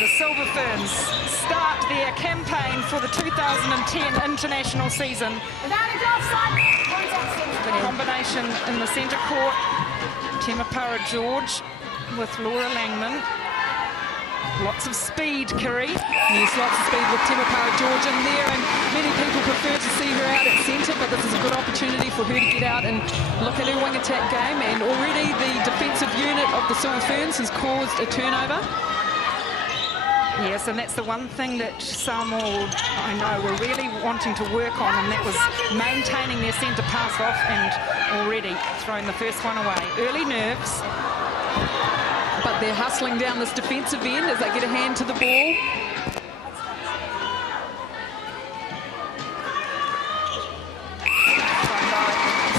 the Silver Ferns start their campaign for the 2010 international season. The combination in the centre court, Temapara George with Laura Langman. Lots of speed, Kiri. Yes, lots of speed with Temapara George in there, and many people prefer to see her out at centre, but this is a good opportunity for her to get out and look at her wing attack game, and already the defensive unit of the Silver Ferns has caused a turnover. Yes, and that's the one thing that Samoa, I know, were really wanting to work on, and that was maintaining their centre pass off, and already thrown the first one away. Early nerves. But they're hustling down this defensive end as they get a hand to the ball.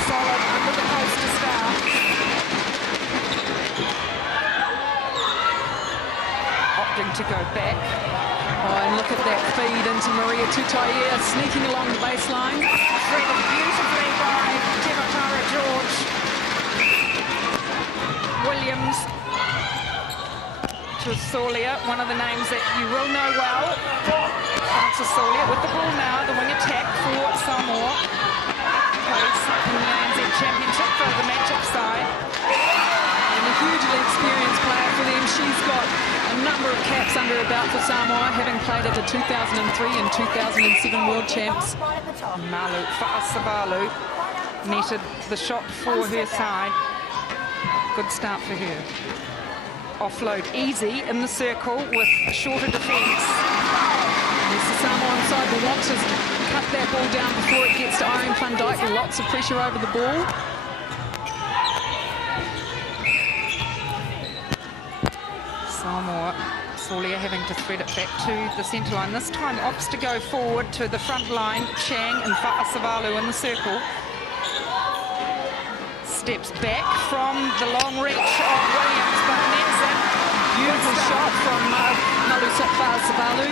Solid under the post to start. Opting to go back. Oh, and look at that feed into Maria Tutaia, sneaking along the baseline. Threaded beautifully by Temapara George. Williams to Solia, one of the names that you will know well. Francis Solia with the ball now, the wing attack for Samoa. Plays in the ANZ Championship for the matchup side. And a hugely experienced player for them. She's got a number of caps under her belt for Samoa, having played at the 2003 and 2007 World Champs. Malu Fa'asavalu netted the shot for her side. Good start for her. Offload easy in the circle with shorter defence. Yes, the Samoan side will want to cut that ball down before it gets to Irene van Dijk. Lots of pressure over the ball. Samoa, Solia having to thread it back to the centre line. This time opts to go forward to the front line. Chang and Fa'asavalu in the circle. Steps back from the long reach of Williams, but nets it. Beautiful shot from Malu Fa'asavalu.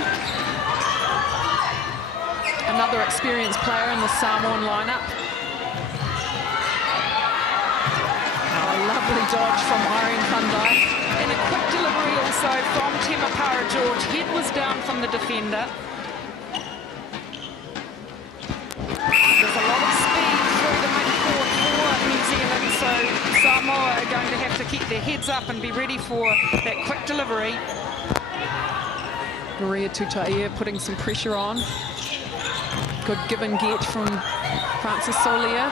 Another experienced player in the Samoan lineup. Oh, a lovely dodge from Irene van Dijk. And a quick delivery also from Temapara George. Head was down from the defender. There's a lot of speed through the midcourt for New Zealand, so Samoa are going to have to keep their heads up and be ready for that quick delivery. Maria Tutaia putting some pressure on. Good give and get from Francis Solia.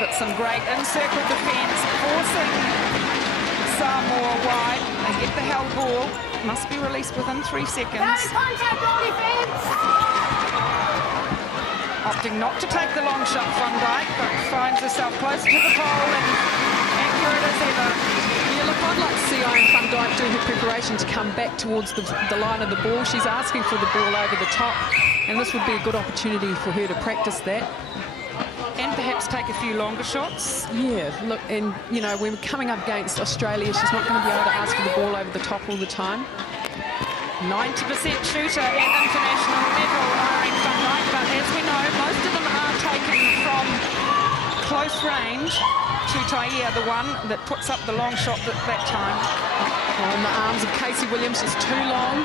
But some great in-circle defence, forcing Samoa wide. They get the held ball. Must be released within 3 seconds. Opting not to take the long shot, Van Dijk, but finds herself close to the pole and accurate as ever. Yeah, look, I'd like to see Irene van Dijk do her preparation to come back towards the line of the ball. She's asking for the ball over the top, and this would be a good opportunity for her to practice that. And perhaps take a few longer shots. Yeah, look, and, you know, when we're coming up against Australia, she's not going to be able to ask for the ball over the top all the time. 90% shooter at international level, Irene van Dijk, but as we know, most of them are taken from close range. Tutaia, the one that puts up the long shot that time. Oh, in the arms of Casey Williams is too long.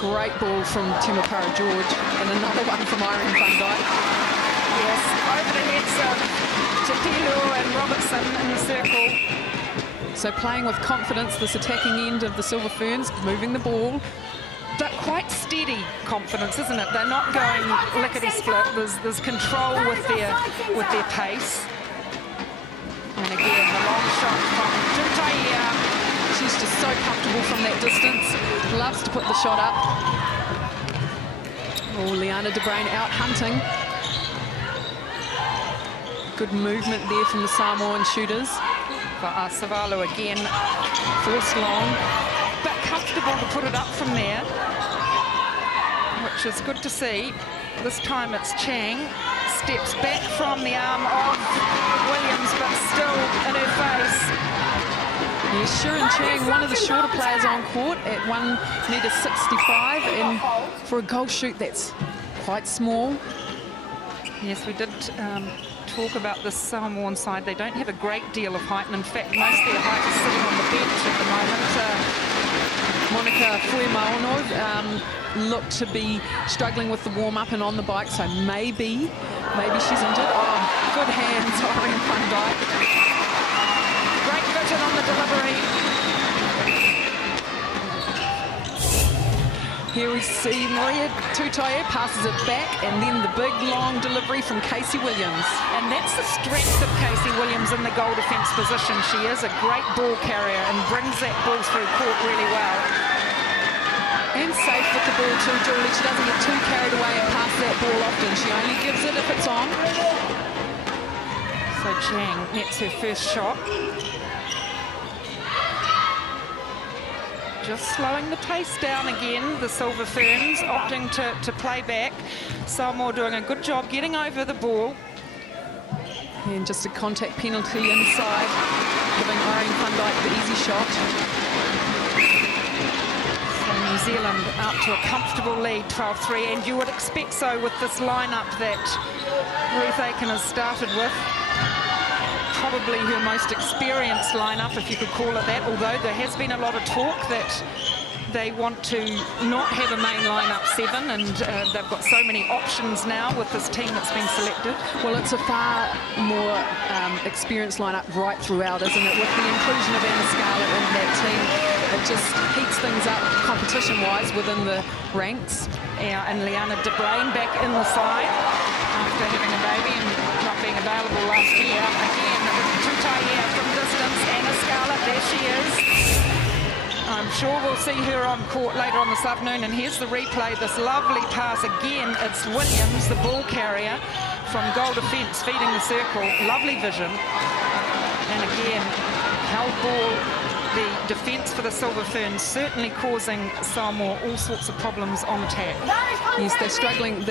Great ball from Temapara George, and another one from Irene van Dijk. Yes, over the heads of Tapilu and Robertson in the circle. So playing with confidence, this attacking end of the Silver Ferns, moving the ball. But quite steady confidence, isn't it? They're not going lickety-split. There's control with their pace. And again, the long shot from Tutaia. She's just so comfortable from that distance. Loves to put the shot up. Oh, Liana de Bruin out hunting. Good movement there from the Samoan shooters. Fa'asavalu again, forced long, but comfortable to put it up from there, which is good to see. This time it's Chang, steps back from the arm of Williams, but still in her face. Yeah, Shirin Chang, one of the shorter players on court at 1.65 m, and for a goal shoot that's quite small. Yes, we did talk about the Samoan side. They don't have a great deal of height, and in fact most of their height is sitting on the bench at the moment. Monica Fuimaono looked to be struggling with the warm-up and on the bike, so maybe she's injured. Oh, good hands, Irene van Dijk. Great vision on the delivery. Here we see Maria Tutaia passes it back, and then the big, long delivery from Casey Williams. And that's the strength of Casey Williams in the goal defence position. She is a great ball carrier and brings that ball through court really well. And safe with the ball too, Julie. She doesn't get too carried away and pass that ball often. She only gives it if it's on. So Chang nets her first shot. Just slowing the pace down again, the Silver Ferns opting to play back. Samoa doing a good job getting over the ball. And just a contact penalty inside, giving Irene van Dijk the easy shot. So New Zealand out to a comfortable lead, 12-3, and you would expect so with this lineup that Ruth Aiken has started with. Probably her most experienced lineup, if you could call it that, although there has been a lot of talk that they want to not have a main lineup 7, and they've got so many options now with this team that's been selected. Well, it's a far more experienced lineup right throughout, isn't it? With the inclusion of Anna Scarlett in that team, it just heats things up competition-wise within the ranks. Yeah, and Liana De Bruin back in the side after having a baby and not being available last year. Again, Tutaia from distance, Anna Scarlett, there she is. I'm sure we'll see her on court later on this afternoon, and here's the replay, this lovely pass again. It's Williams, the ball carrier from goal defence, feeding the circle, lovely vision. And again, held ball, the defence for the Silver Ferns certainly causing Samoa all sorts of problems on attack. Yes, they're struggling,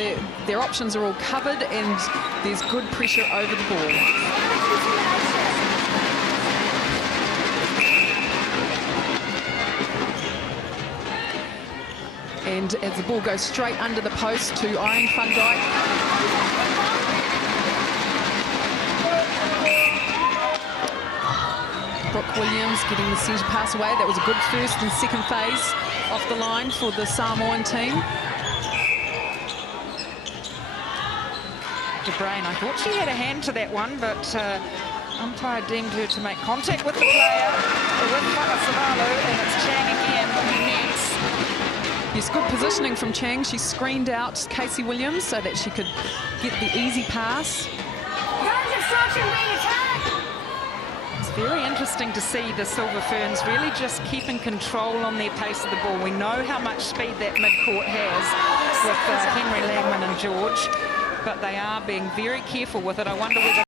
their options are all covered, and there's good pressure over the ball. And as the ball goes straight under the post to Irene van Dijk. Brooke Williams getting the centre pass away. That was a good first and second phase off the line for the Samoan team. De Bruin, I thought she had a hand to that one, but umpire deemed her to make contact with the player, with Whakasavalu, and it's Chang again who nets. Yes, good positioning from Chang. She screened out Casey Williams so that she could get the easy pass. It's very interesting to see the Silver Ferns really just keeping control on their pace of the ball. We know how much speed that mid-court has with Henry Langman and George, but they are being very careful with it. I wonder whether